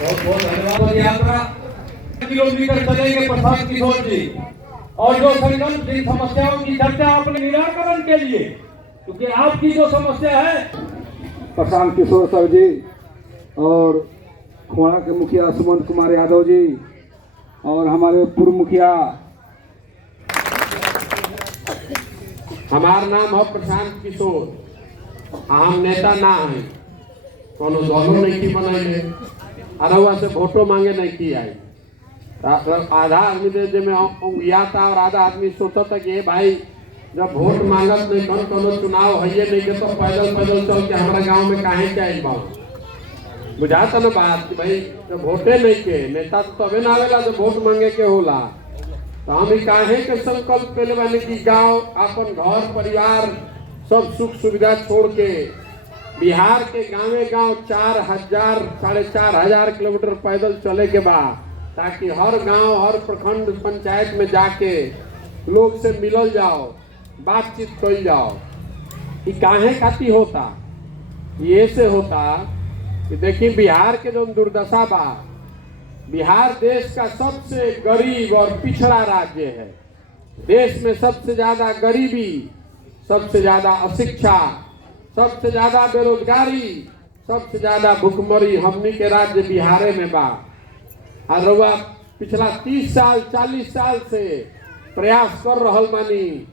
बहुत बहुत धन्यवाद। यात्रा किलोमीटर चलेंगे प्रशांत किशोर जी, और जो संकल्प जिन समस्याओं की चर्चा अपने निराकरण के लिए, क्योंकि आपकी जो समस्या है प्रशांत किशोर सर जी और खोड़ा के मुखिया सुमंत कुमार यादव जी और हमारे पूर्व मुखिया, हमार नाम है प्रशांत किशोर, हम नेता ना है, कोनो दलों नहीं की बनैले, अरवा से वोटो मांगे नहीं की आई। आधा आदमी दे में उंगिया था और आधा आदमी सोचा था कि भाई जब वोट मांगत नहीं कौन कोनो चुनाव है नहीं के तो पैदल पैदल चल के हमारा गांव में काहे चाहिए बात बुझाता ना बात कि भाई जब वोटे नहीं के नेता तो तबे ना आवेला जब वोट मांगे के होला। तो हम काहे के संकल्प पहले वाले की गांव अपन घर परिवार सब सुख सुविधा छोड़ के बिहार के गांवे गांव 4,000 4,500 किलोमीटर पैदल चले के बाद, ताकि हर गांव हर प्रखंड पंचायत में जाके लोग से मिलल जाओ, बातचीत कर जाओ। ये काहे खाती होता, ये से होता कि देखिए बिहार के जो दुर्दशा बा, बिहार देश का सबसे गरीब और पिछड़ा राज्य है। देश में सबसे ज्यादा गरीबी, सबसे ज्यादा अशिक्षा, सबसे ज्यादा बेरोजगारी, सबसे ज्यादा भुखमरी हमनी के राज्य बिहार में बा। और रउआ पिछला 30 साल 40 साल से प्रयास कर रहल बानी,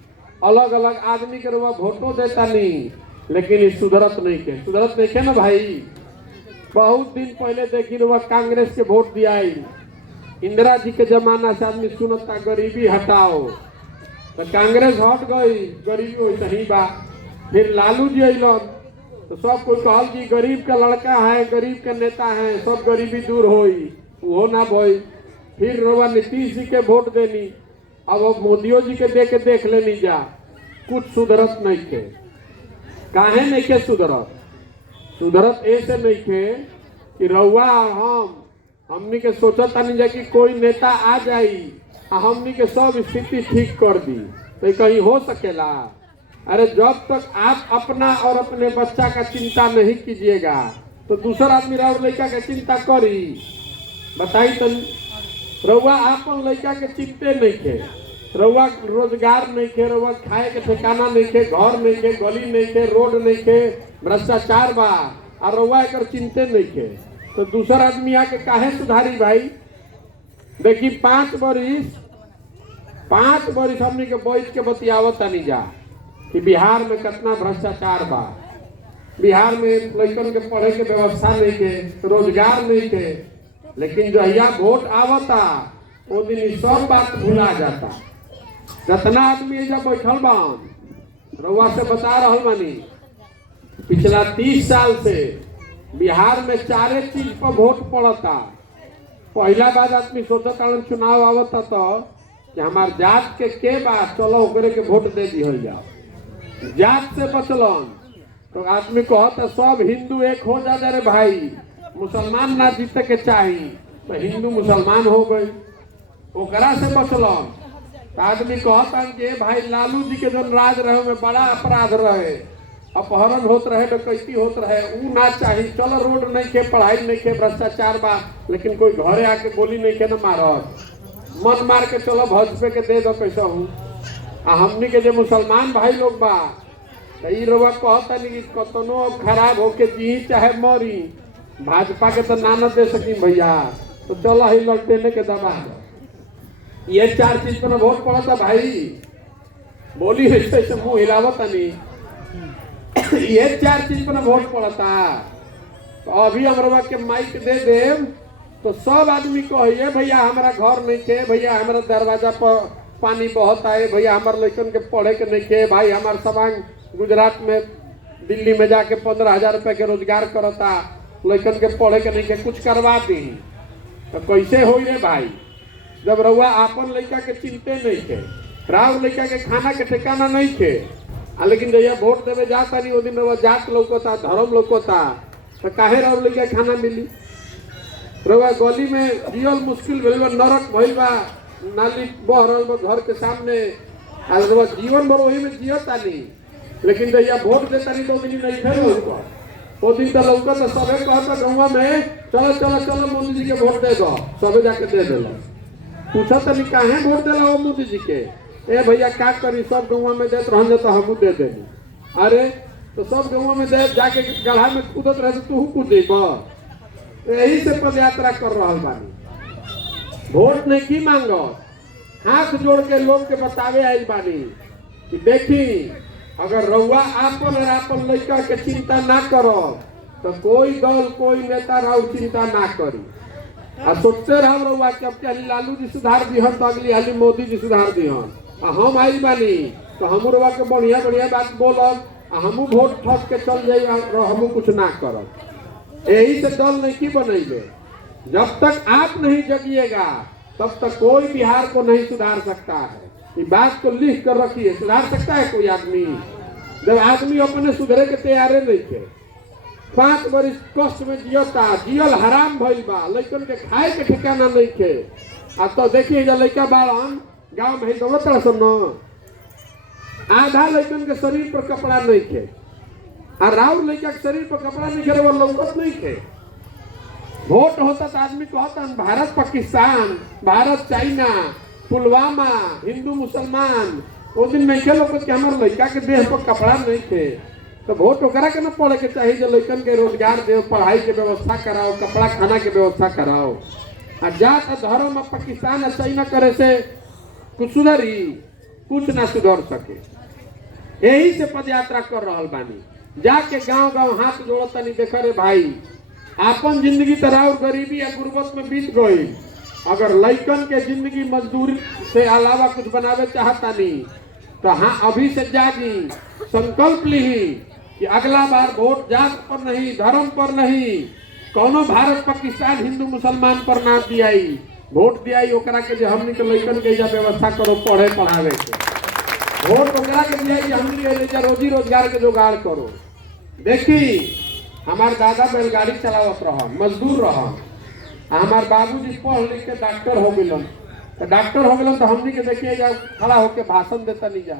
अलग अलग आदमी के रउआ वोटो देता नहीं, लेकिन ये सुधरत नहीं के ना भाई। बहुत दिन पहले देखी रउआ कांग्रेस के वोट दिया, इंदिरा जी के जमाना से आदमी सुनता गरीबी हटाओ, तो कांग्रेस हट गई, गरीबी वैसे ही बा। फिर लालू जी अलन तो सब कोई कहल कि गरीब का लड़का है, गरीब का नेता है, सब गरीबी दूर होई, वो ना भई। फिर रउआ नीतीश जी के वोट देनी, अब मोदियो जी के देख लेनी जा, कुछ सुधरत नहीं के। काहे नहीं के सुधरत ऐसे नहीं के कि रउआ हमनी के सोचता नहीं जा कि कोई नेता आ जाई हमनी के सब स्थिति ठीक कर दी, तो कहीं हो सकेला? अरे जब तक आप अपना और अपने बच्चा का चिंता नहीं कीजिएगा तो दूसरा आदमी और लड़का का चिंता करी। बताई तो रउआ आपन लड़का के चिंते नहीं के, रउआ रोजगार नहीं के, रउआ खाए के ठिकाना नहीं के, घर नहीं के, गली नहीं के, रोड नहीं के, भ्रष्टाचार बा, और रउआ एक चिंते नहीं के, तो दूसरा आदमी आके काहे सुधारी भाई? देखी 5 बरिस हमनी के बैठ के बतियावत नहीं जा कि बिहार में कितना भ्रष्टाचार बा, बिहार में लड़कन के पढ़े के व्यवस्था नहीं के, रोजगार नहीं के, लेकिन जहिया वोट आवता वो दिन सब बात भुला जाता। जितना आदमी जब बैठल बा रउआ से बता रहल बानी, पिछला 30 साल से बिहार में 4 चीज पर वोट पड़ता। पहला बात आदमी सोचता चुनाव आवता तो कि हमार जात के बात चलो ओकरे के वोट दे दिहल जाओ, जात से बचलन तो आदमी कहता सब हिंदू एक हो जा रे भाई, मुसलमान ना जीते के चाहिए, तो हिंदू मुसलमान हो गई, ओकरा से बचलन। तो आदमी कहता कि भाई लालू जी के जो राज रहे में बड़ा अपराध रहे, अपहरण होत रहे, डकैती होत रहे, ऊ ना चाहिए। चलो रोड नहीं के, पढ़ाई नहीं के, भ्रष्टाचार बा, लेकिन कोई घरे आके गोली नहीं के न मारत, मन मार के चलो भाजपा के दे दो कैसा हूँ। हमनी के जो मुसलमान भाई लोग बा तो रउआ कहता नहीं कि कतनो खराब होके जी चाहे मरी, भाजपा के तो ना दे सकी भैया, तो चलो ही ललटेने के दबा। ये 4 चीज पर वोट पड़ता भाई, बोली ऐसे मुंह हिलावत नहीं, ये 4 चीज पर वोट पड़ता। तो अभी हमरा के माइक दे देव तो सब आदमी कहिए भैया हमारा घर नहीं के, भैया हमारा दरवाजा पर पानी बहता है, भैया हमारे लड़कन के पढ़े के नहीं के, भाई हमारे सवांग गुजरात में दिल्ली में जाके 15,000 रुपए के रोजगार करता, लड़कन के पढ़े के नहीं के, कुछ करवा दी। तो कैसे हो रे भाई जब रउआ आपन लड़का के चिंते नहीं के, राव लड़का के खाना के ठिकाना नहीं के, लेकिन जब वोट देवे जाता नहीं वो दिन रउआ जात लौकता, धर्म लौकता, तो काहे राव लड़का खाना मिली? रउआ गली में जियल मुश्किल भइल बा, नरक भइल बा, नाली बह रहल बा घर के सामने, रउआ जीवन भर वही में जियता नहीं, लेकिन जब वोट देता नहीं तो दिन नहीं फेर हो। वो दिन तो लौका तो सबे कहता गौवा में चलो चलो चलो मोदी जी के वोट दे दो, सबे जाके दे दिल। पूछा तनी काहे वोट दिला वो मोदी जी के? ए भैया का करी, सब गौवा में देते रहने तो हमू दे देनी। अरे तो सब गौवा में दे जाके गढ़ा में कूदत रहे तू कूदे बस। यही से पद यात्रा कर रहा बानी। वोट नहीं की मांगो, हाथ जोड़ के लोग के बतावे आई बानी कि देखी अगर रउआ आपन और आपन लड़का के चिंता ना करो तो कोई दल कोई नेता राव चिंता ना करी। आ सोचते रह रउआ कि अब चाहे लालू जी सुधार दिहन तो अगली हाली मोदी जी सुधार दिहन। आ हम आई बानी तो हम रउआ के बढ़िया बढ़िया बात बोलब, हमू वोट ठक के चल जाई, हमू कुछ ना करब। यही से दल नहीं की बनेंगे। जब तक आप नहीं जगिएगा तब तक कोई बिहार को नहीं सुधार सकता है। ये बात को लिख कर रखिए। सुधार सकता है कोई आदमी? जब आदमी अपने सुधरे के तैयारे नहीं थे, 5 वर्ष कष्ट में जियता, जियल हराम भइल बा, लइकन के खाए के ठिकाना नहीं थे। आ तो देखिए जब लइका बाड़न गाँव में दौड़त रह न, आधा लइकन के शरीर पर कपड़ा नहीं थे, आ राउर लइका के शरीर पर कपड़ा नहीं थे, वो लौकत नहीं थे। वोट होता तो आदमी कहता भारत पाकिस्तान, भारत चाइना, पुलवामा, हिंदू मुसलमान। वो दिन नहीं खेलो कि हमारे लड़का के देह पर कपड़ा नहीं थे, तो वोट ओकरा के न पड़े के चाहिए जो लड़कन के रोजगार दे, पढ़ाई के व्यवस्था कराओ, कपड़ा खाना के व्यवस्था कराओ। आ जात धर्म पाकिस्तान और चाइना करे से कुछ सुधरी? कुछ ना सुधर सके। यही से पद यात्रा कर रहा बानी। जाके गांव गांव हाथ जोड़ो तनी देख रे भाई, आपन जिंदगी तराव गरीबी या गुर्बत में बीत गई। अगर लइकन के जिंदगी मजदूरी से अलावा कुछ बनावे चाहता नहीं तो हाँ अभी से जागी, संकल्प ली कि अगला बार वोट जात पर नहीं, धर्म पर नहीं, कोनो भारत पाकिस्तान हिंदू मुसलमान पर ना दियाई, वोट दियाई ओकरा के जो हमनी के लइकन के जा व्यवस्था करो पढ़े पढ़ावे के। वोट ओकरा के दियाई हमनी के रोजी रोजगार के जुगाड़ करो। देखी हमार दादा बैलगाड़ी चलावत रहा, मजदूर रहा, हमार बाबूजी पढ़ लिख के डॉक्टर हो गए। तो डॉक्टर हो गए तो हमनी के देखिए जा खड़ा होके भाषण देता नहीं जा।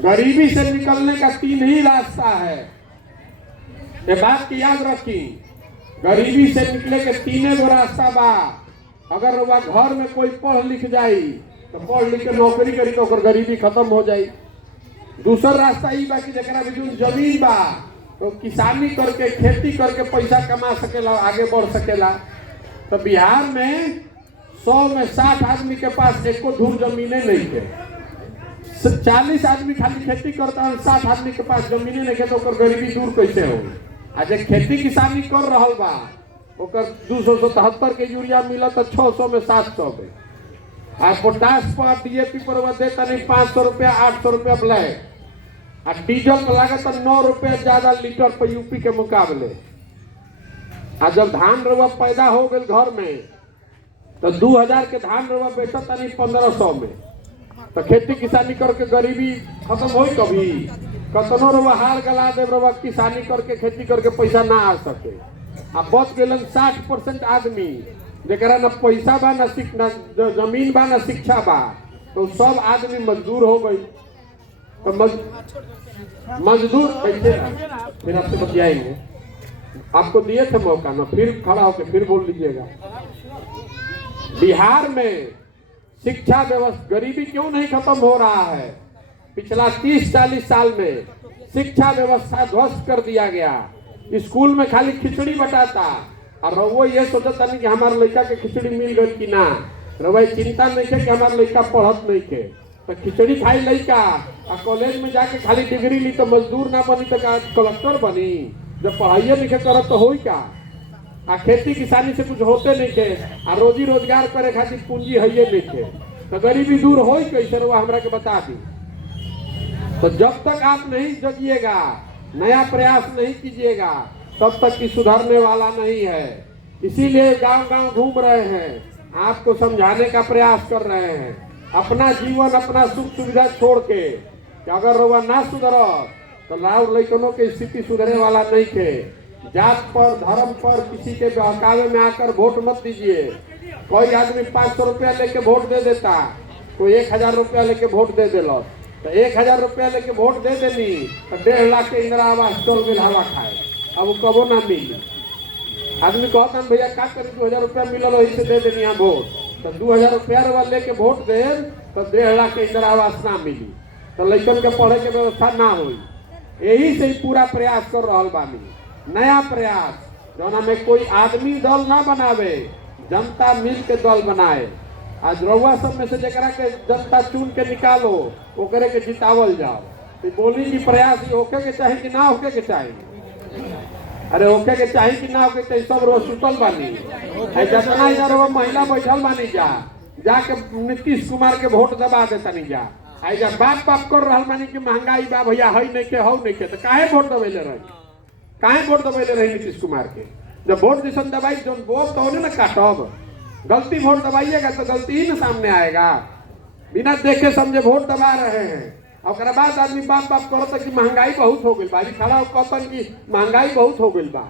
गरीबी से निकलने का 3 ही रास्ता है, ये बात की याद रखी। गरीबी से निकले के 3 गो रास्ता बा। अगर वह घर में कोई पढ़ लिख जाई तो पढ़ लिख के नौकरी करी तो गरीबी खत्म हो जाई। दूसरा रास्ता ये बा कि जरा भी जमीन बा तो किसानी करके खेती करके पैसा कमा सकेला, आगे बढ़ सकेला। तो बिहार में 100 में 60 आदमी के पास एको धूर जमीने नहीं है। 40 आदमी खाली खेती करता है, 60 आदमी के पास जमीने नहीं है, तो गरीबी दूर कैसे हो? आज खेती किसानी कर रहा बा, 277 के यूरिया मिला तो 600 में 700 में। आज पोटास पर DAP पर वह देता नहीं 500 रुपया 800 रुपया ब्लैक। आ डीजल का लागत 9 रुपया ज्यादा लीटर पर यूपी के मुकाबले। आज जब धान रवा पैदा हो गए घर में तो 2000 के धान रवा बेचता नहीं 1500 में। तो खेती किसानी करके गरीबी खत्म हो कभी? कतनो रवा हार गला दे रवा किसानी करके खेती करके पैसा ना आ सके। आ बच गए 60% आदमी जरा न पैसा बा, न जमीन बा, न शिक्षा बा, तो सब आदमी मजदूर हो गई। तो मजदूर कैसे? फिर आपसे बतियाएंगे, आपको दिए थे मौका ना, फिर खड़ा होकर फिर बोल लीजिएगा। बिहार में शिक्षा व्यवस्था, गरीबी क्यों नहीं खत्म हो रहा है? पिछला 30-40 साल में शिक्षा व्यवस्था ध्वस्त कर दिया गया। स्कूल में खाली खिचड़ी बटाता और वो ये सोचता नहीं कि हमारे लड़का के खिचड़ी मिल गई कि ना। रवै चिंता नहीं है कि हमारे लड़का पढ़त नहीं है, तो खिचड़ी खाई लड़का और कॉलेज में जाके खाली डिग्री ली तो मजदूर ना बनी तो कलेक्टर बनी। जब पढ़ाइए लिखे करत तो हो क्या? आ खेती किसानी से कुछ होते नहीं थे, आ रोजी रोजगार करे खातिर पूंजी है नहीं थे, तो गरीबी दूर हो कैसे? वो हमरा के बता दी। तो जब तक आप नहीं जगिएगा, नया प्रयास नहीं कीजिएगा, तब तक कि सुधरने वाला नहीं है। इसीलिए गांव गांव घूम रहे हैं, आपको समझाने का प्रयास कर रहे हैं। अपना जीवन अपना सुख सुविधा छोड़ के कि अगर वह ना सुधर तो लाउर लइकनों की स्थिति सुधरने वाला नहीं थे। जात पर धर्म पर किसी के बहकावे में आकर वोट मत दीजिए। कोई आदमी 500 रुपया लेके वोट दे देता, कोई 1000 रुपया लेके वोट दे दिल, तो 1000 रुपया लेके वोट दे देनी तो 1.5 लाख के इंदिरा आवास चल गए हवा खाए। अब वो कबो ना मिली। आदमी कहता है भैया का करी 2000 रुपया मिलल वही से दे देनी यहाँ वोट, तो 2000 रुपया वाले के वोट दे तो 1.5 लाख के इंदिरा आवास ना मिली, तो लड़कन के पढ़े के व्यवस्था ना हुई। यही से ही पूरा प्रयास कर रहा बानी, नया प्रयास जौना में कोई आदमी दल ना बनावे, जनता मिल के दल बनाए। आज रउआ सब में से जरा के जनता चुन के निकालो, ओकरे के जितावल जाओ। तो बोली की प्रयास होके के चाहे कि ना होके के चाहे? अरे होके के चाहे कि ना होके के? सब रोज सुतल बानी, जितना इधर वो महिला बैठल बानी जाके नीतीश कुमार के वोट दबा देता नहीं जा। जा बाप बाप कर रहा बानी कि महंगाई बा भैया हई नहीं के हौ नहीं के, तो काहे वोट दबेले रही? काहे वोट दबेले रही नीतीश कुमार के? जब वोट जैसा दबाई जो वोट तो ना काटब, गलती वोट दबाइएगा तो गलती ही ना सामने आएगा। बिना देखे समझे वोट दबा रहे हैं, और बाद आदमी बाप बाप करता कि महंगाई बहुत हो गई बा, खड़ा कहतन कि महंगाई बहुत हो गई बा।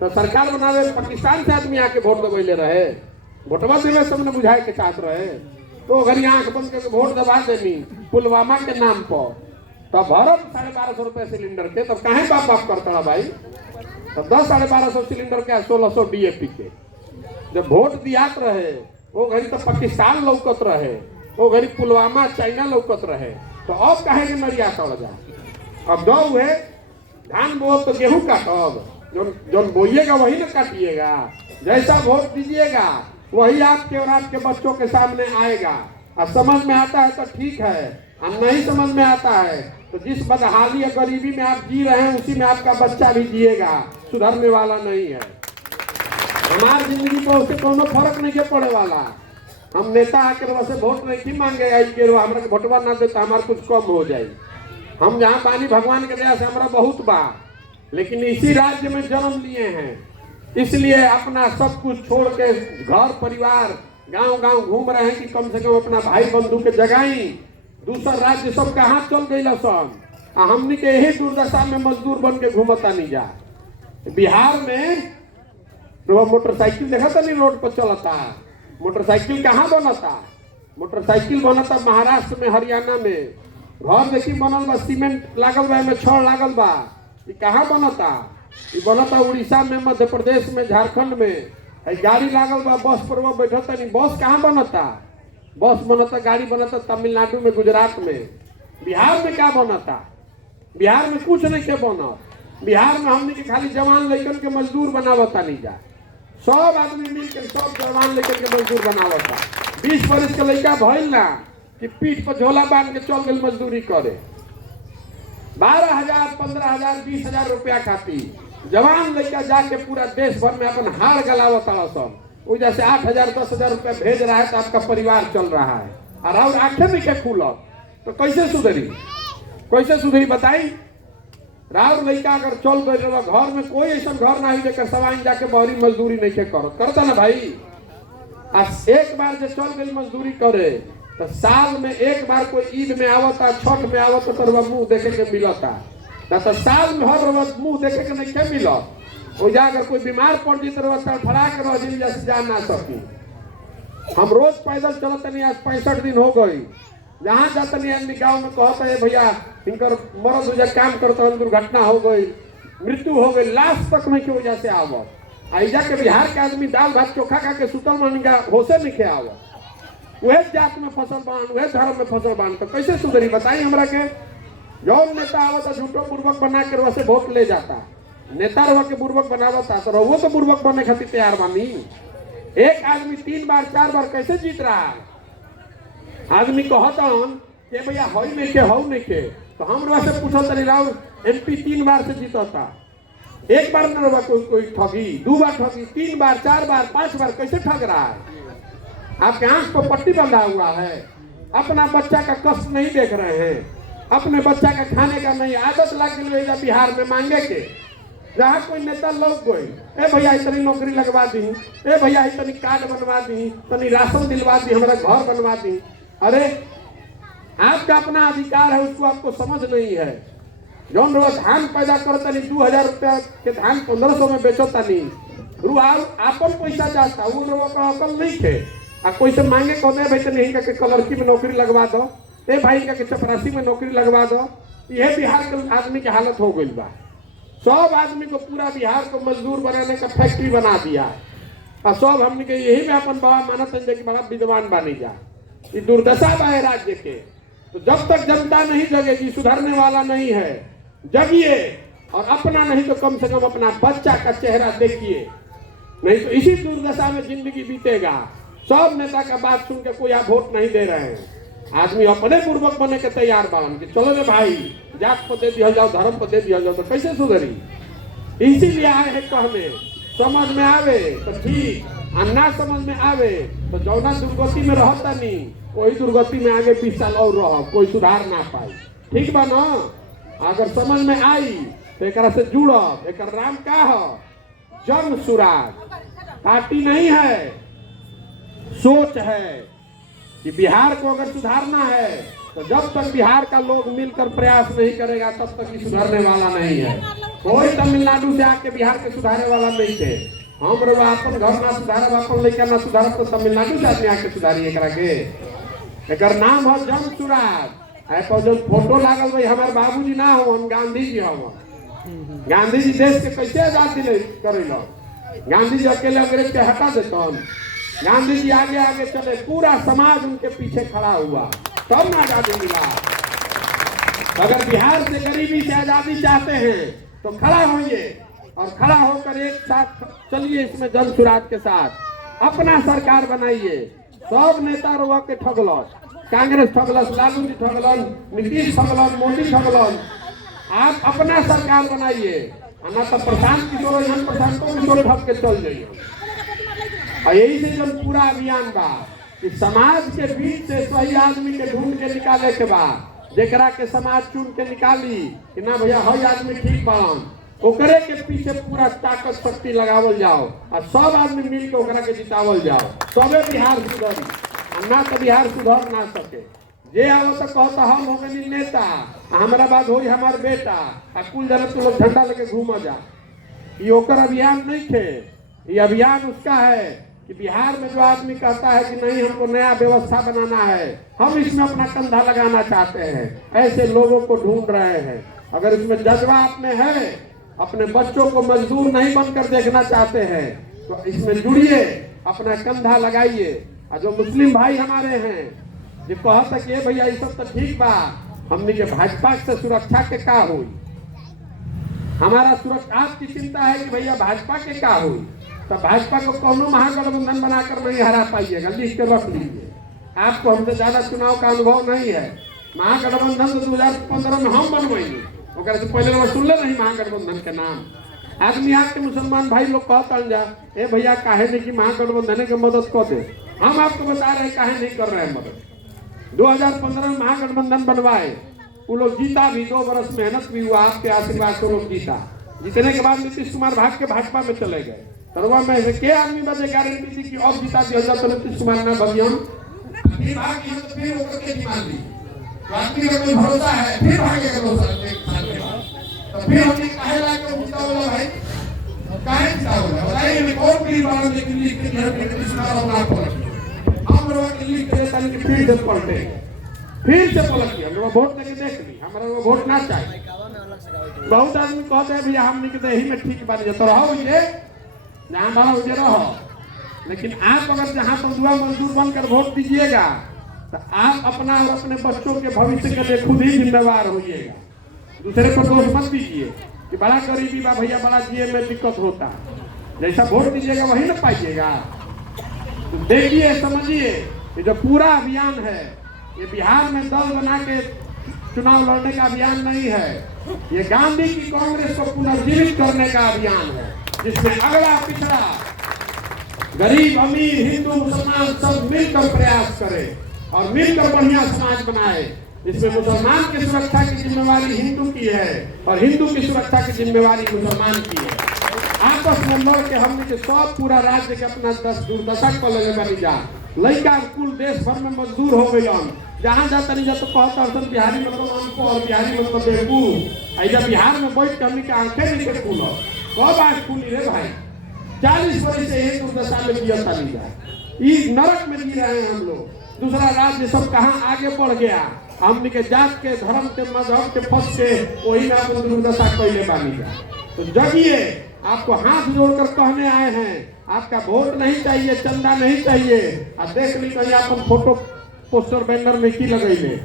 तो सरकार बनावे पाकिस्तान से आदमी आके वोट दबैले रहे, वोटवा देवे सबने बुझाए के चाहत रहे, तो अगर आंख बंद करके वोट दबा देनी पुलवामा के नाम पर, तब भरत 1250 रुपए सिलेंडर के, तब काहे बाप बाप करता भाई? तब 10 1250 सिलेंडर के 1600 DAP के जब वोट दियात रहे, वो घड़ी तो पाकिस्तान लौकत रहे, वो घड़ी पुलवामा चाइना लौकत रहे, तो अब काहे के नरिया तोड़ जा? अब दो हुए धान बो तो गेहूं काटब, जो बोइएगा वही ना काटिएगा। जैसा वोट दीजिएगा वही आपके और आपके बच्चों के सामने आएगा। और समझ में आता है तो ठीक है, और नहीं समझ में आता है तो जिस बदहाली या गरीबी में आप जी रहे हैं उसी में आपका बच्चा भी जिएगा, सुधरने वाला नहीं है। हमारी जिंदगी पर उससे कोनो फर्क नहीं के पड़े वाला। हम नेता आकर वैसे वोट नहीं की मांगे आई के हमारा वोटवा ना दे तो हमारा कुछ कम हो जाए। हम जहाँ पानी भगवान के दया से हमारा बहुत बा, लेकिन इसी राज्य में जन्म लिए हैं, इसलिए अपना सब कुछ छोड़ के घर परिवार गांव गांव घूम रहे हैं कि कम से कम अपना भाई बंधु के जगाई। दूसरा राज्य सब कहाँ चल गई सन, हमने के यही दुर्दशा में मजदूर बन के घूमता नहीं जा। बिहार में तो मोटरसाइकिल देखा था नहीं रोड पर चलता, मोटरसाइकिल कहाँ बनता? मोटरसाइकिल बनता महाराष्ट्र में, हरियाणा में। घर देखी बनल बा, सीमेंट लागल बा, में छड़ लागल बा, ये कहाँ बनता? ये बनता उड़ीसा में, मध्य प्रदेश में, झारखंड में। गाड़ी लागल बा, बस पर वो बैठता नहीं। बस कहाँ बनता? बस बनता, गाड़ी बनता तमिलनाडु में, गुजरात में। बिहार में क्या बनता? बिहार में कुछ नहीं के बना। बिहार में हमने के खाली जवान लेकर के मजदूर बनावता नहीं जा, सब आदमी मिलकर सब जवान लेकर के मजदूर बनावता। 20 वर्ष के लड़का भइल ना कि पीठ पर झोला बांध के चल गई मजदूरी करे। 12,000, 15,000, 20,000 रुपया खाती जवान लड़का जाके पूरा देश भर में अपन हार गलावता सन। वो जैसे 8,000, 10,000 रुपया भेज रहा है तो आपका परिवार चल रहा है, और आंखें नहीं के खुलत, तो कैसे सुधरी? कैसे सुधरी बताई? राउर लड़का अगर चल गए घर में, कोई ऐसा घर ना हुई जब सवाइन जाके बहरी मजदूरी नहीं के करता ना भाई। आज एक बार जो चल गई मजदूरी करे तो साल में एक बार कोई ईद में आवता, छठ में आवता तो मुंह देखे के मिलता, तो साल में हर रोज मुंह देखे के नहीं के मिलत। वो जाकर कोई बीमार पड़ जाए तो फड़ा के रह जैसे जा ना सकी। हम रोज पैदल चलते नहीं, आज 65 दिन हो गई। जहाँ जाता नहीं आदमी गाँव में कहता है भैया इनकर मरद हो जाए, काम करता है, दुर्घटना हो गई, मृत्यु हो गई, लाश तक नहीं की वजह से आवत। ऐजा के बिहार के आदमी दाल भात चोखा खा के सुतल मन का होशे नहीं के आवत। वह जात में फसल बान, वह धर्म में फसल बान, तो कैसे सुधरी बताई हमरा के? जौन नेता आवता झूठो पूर्वक बना के वैसे वोट ले जाता, नेता रह के पूर्वक बनावता, तो रहो तो पूर्वक बनने खातिर तैयार बानी। एक आदमी 3 बार 4 बार कैसे जीत रहा है? आदमी कहता कि भैया हई नहीं के हऊ नहीं के, तो हम से पूछल तरी राव MP 3 बार से जीतता, एक बार न रहा कोई ठगी, 2 बार ठगी, 3 बार 4 बार 5 बार कैसे ठग रहा है? आपके आंख पर पट्टी बंधा हुआ है, अपना बच्चा का कष्ट नहीं देख रहे हैं, अपने बच्चा का खाने का नहीं आदत लग गई बिहार में मांगे के। जहाँ कोई नेता लोग गई, ए भैया इतनी नौकरी लगवा दी, ए भैया इतनी कार्ड बनवा दी, तनी राशन दिलवा दी, हमारा घर बनवा दी। अरे आपका अपना अधिकार है, उसको आपको समझ नहीं है। जौन रोज धान पैदा करता नहीं, 2,000 रुपया के धान 1500 में बेचता नहीं, आपन पैसा जाता, वो लोगों का अकल नहीं थे। आ कोई से मांगे कहते भाई तनी हिंका के कलरकी में नौकरी लगवा दो, ए भाई हिंका के चपरासी में नौकरी लगवा दो। यह बिहार के आदमी की हालत हो गई बा। सब आदमी को पूरा बिहार को मजदूर बनाने का फैक्ट्री बना दिया और सब हमने के यही में अपन बड़ा मानत है कि बड़ा विद्वान बनी जा। ये दुर्दशा बा है राज्य के। तो जब तक जनता नहीं जगेगी, सुधरने वाला नहीं है, जगिए और अपना नहीं तो कम से कम अपना बच्चा का चेहरा देखिए, नहीं तो इसी दुर्दशा में जिंदगी बीतेगा। सब नेता का बात सुन के कोई आप वोट नहीं दे रहे हैं। आदमी अपने पूर्वक बने के तैयार बावन कि चलो रे भाई, जात को दे दिया जाओ, धर्म को दे दिया जाओ, तो कैसे सुधरी? इसीलिए आए हैं कहने, समझ में आवे तो ठीक, और ना समझ में आवे तो जौना दुर्गति में रहता नहीं, कोई दुर्गति में आगे 20 साल और रहो, कोई सुधार ना पाई। ठीक बा ना? अगर समझ में आई तो एक से जुड़ब। एक राम का हो, जन सुराग, पार्टी नहीं है, सोच है कि बिहार को अगर सुधारना है तो जब तक बिहार का लोग मिलकर प्रयास नहीं करेगा तब तक ये सुधरने वाला नहीं है। कोई तमिलनाडु से आके बिहार के सुधारे वाला नहीं थे। हम अपन घर ना सुधारब, अपन लड़का ना सुधारब तो तमिलनाडु से आदमी आके सुधारी एकरा के। एकर नाम हो जन सुराग। ऐसा जो फोटो लागल भाई हमारे बाबूजी ना हो, हम गांधी जी हो। गांधी जी देश के कैसे आजाद दिले करे लो? गांधी जी अकेले अंग्रेज के हटा देते। गांधी जी आगे आगे चले, पूरा समाज उनके पीछे खड़ा हुआ, तब ना आजादी मिला। अगर बिहार से गरीबी से आजादी चाहते हैं तो खड़ा होइए और खड़ा होकर एक साथ चलिए इसमें जन सुराग के साथ अपना सरकार बनाइए। सब नेता रुआ के ठगलस, कांग्रेस ठगलस, लालू जी ठगलन, नीतीश ठगलन, मोदी ठगलन। आप अपना सरकार बनाइए, ना तो प्रशांत किशोर ढक के चल जाइए। और यही से जो पूरा अभियान बा कि समाज के बीच से सही आदमी के ढूंढ के निकाले के बाद जेकरा के समाज चुन के निकाली कि ना भैया हई आदमी ठीक बाड़न, ओकरे के पीछे पूरा ताकत शक्ति लगावल जाओ और सब आदमी मिल के ओकरा के जितावल जाओ, तबे बिहार सुधरी। ना तो बिहार सुधर ना सके। जे आओ तो कहता हम हो गए नेता, हमारा बाद हो हमार बेटा, कुल जरा तो लोग झंडा लेके घूम जा। ये ओकर अभियान नहीं थे। ये अभियान उसका है कि बिहार में जो आदमी कहता है कि नहीं हमको नया व्यवस्था बनाना है, हम इसमें अपना कंधा लगाना चाहते हैं, ऐसे लोगों को ढूंढ रहे हैं। अगर इसमें जज्बा आप में है, अपने बच्चों को मजदूर नहीं बनकर देखना चाहते हैं तो इसमें जुड़िए, अपना कंधा लगाइए। और जो मुस्लिम भाई हमारे हैं जो कहता कि भैया ये सब तो ठीक बा, हमने के भाजपा से सुरक्षा के का हुई, हमारा सुरक्षा आपकी चिंता है कि भैया भाजपा के का हुई, तो भाजपा को कोनो महागठबंधन बनाकर नहीं हरा पाइएगा, लिख के रख लीजिए। आपको हमसे ज्यादा चुनाव का अनुभव नहीं है। महागठबंधन तो 2015 में हम बनवाएंगे, ओकरा से पहले बार सुनले नहीं महागठबंधन के नाम। आदमी आपके मुसलमान भाई लोग कहता जा ए भैया काहे नहीं कि महागठबंधन के मदद कर दे। हम आपको बता रहे काहे नहीं कर रहे हैं मदद। 2015 में महागठबंधन बनवाए, वो लोग जीता भी, 2 बरस मेहनत भी हुआ, आपके आशीर्वाद से लोग जीता। जीतने के बाद नीतीश कुमार भाग के भाजपा में चले गए। तरवा में से के आदमी बजे गारंटी थी कि अब जीता 2000 तो नीतीश कुमार ना भगियम, फिर भाग गए तो फिर ऊपर के मान ली आदमी का कोई भरोसा है, फिर भागे करो तो फिर हमने काहे लाके मुद्दा बोला भाई काहे जीता बोला बताइए कौन भी बात लेकिन लिख के नीतीश कुमार अपना पर हम लोग के लिख के तन के फिर से पलटे, फिर से पलट के हम वोट देके देख ली, हमारा वो वोट ना चाहिए। बहुत आदमी कहते हैं भैया हमने के ही में ठीक बात है तो रहो ये जहाँ बाला उजे रहो, लेकिन आप अगर जहाँ पर दुआ मजदूर बनकर वोट दीजिएगा तो आप अपना और अपने बच्चों के भविष्य के लिए खुद ही जिम्मेवार होइएगा। दूसरे को दोष मत दीजिए कि बड़ा गरीबी बा भैया बड़ा जिए में दिक्कत होता, जैसा वोट दीजिएगा वही ना पाइएगा। तो देखिए समझिए ये जो पूरा अभियान है ये बिहार में दल बना के चुनाव लड़ने का अभियान नहीं है, ये गांधी की कांग्रेस को पुनर्जीवित करने का अभियान है, जिसमें अगला पिछड़ा गरीब अमीर हिंदू मुसलमान सब मिलकर प्रयास करें और मिलकर बढ़िया समाज बनाए। इसमें मुसलमान की सुरक्षा की जिम्मेवारी हिंदू की है और हिंदू की सुरक्षा की जिम्मेवारी मुसलमान की है। आपस में लड़ के हमने के सब पूरा राज्य के अपना दुर्दशा को लगे बनी जा लड़का कुल देश भर में मजदूर हो गई। जहाँ जाता नहीं जाता कहता असल बिहारी मतलब हमको और बिहारी मतलब बेवकूफ। ऐसा बिहार में बैठ के हमने के आंखें नीचे खुलो कब आज खुली रे भाई, 40 वर्ष से एक दुर्दशा में जिया चली जाए, इस नरक में जी रहे हैं हम लोग। दूसरा राज्य सब कहाँ आगे बढ़ गया हमनी के जात के धर्म के मजहब के फंस के वही में अपन दुर्दशा कैले बानी जा। तो जगिए, आपको हाथ जोड़कर कहने आए हैं, आपका वोट नहीं चाहिए, चंदा नहीं चाहिए। अब देख ली कहीं अपन फोटो पोस्टर बैनर में की लगैले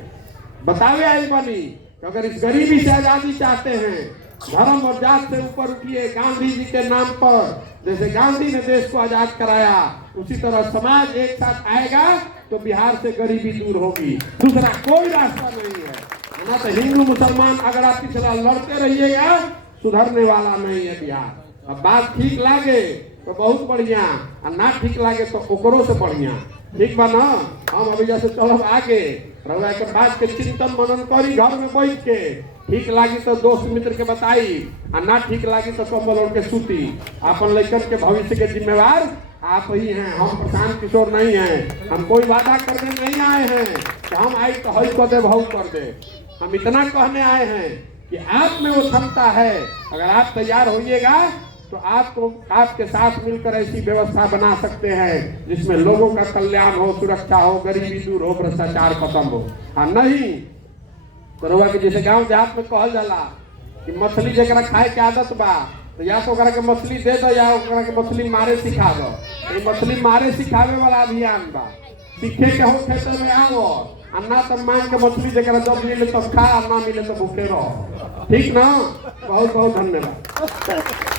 बतावे आए बनी। अगर इस गरीबी से आजादी चाहते हैं, धर्म और जात से ऊपर उठिए। गांधी जी के नाम पर जैसे गांधी ने देश को आजाद कराया, उसी तरह समाज एक साथ आएगा तो बिहार से गरीबी दूर होगी। दूसरा कोई रास्ता नहीं है। ना तो हिंदू मुसलमान अगर आप पिछला लड़ते रहिएगा, सुधरने वाला नहीं है बिहार। अब बात ठीक लागे तो बहुत बढ़िया, और ना ठीक लागे तो ओकरों से बढ़िया। ठीक बा ना? हम अभी जैसे चलब आगे रउआ के बात के चिंतन मनन करी घर में बैठ के। ठीक लागी तो दोस्त मित्र के बताई, और ना ठीक लागी तो कंबल ओढ़ के सूती। अपन लड़कन के भविष्य के जिम्मेवार आप ही हैं, हम प्रशांत किशोर नहीं हैं। हम कोई वादा करने नहीं आए हैं कि हम आई तो हई कर दे भाव कर दे। हम इतना कहने आए हैं कि आप में वो क्षमता है, अगर आप तैयार होइएगा तो आपको आपके साथ मिलकर ऐसी व्यवस्था बना सकते हैं जिसमें लोगों का कल्याण हो, सुरक्षा हो, गरीबी दूर हो, भ्रष्टाचार खत्म हो। हाँ नहीं तो रउआ के जैसे गांव देहात में कहल जाला कि मछली जरा खाए के आदत बा तो या तो ओकरा के मछली दे दो या ओकरा के मछली मारे सिखा दो। ये मछली मारे सिखावे वाला अभियान बा। सीखे के हो खेत में आओ, अन्ना तो मांग के मछली जरा जब मिले तो खा, ना मिले तो भूखे रहो। ठीक ना? बहुत बहुत धन्यवाद।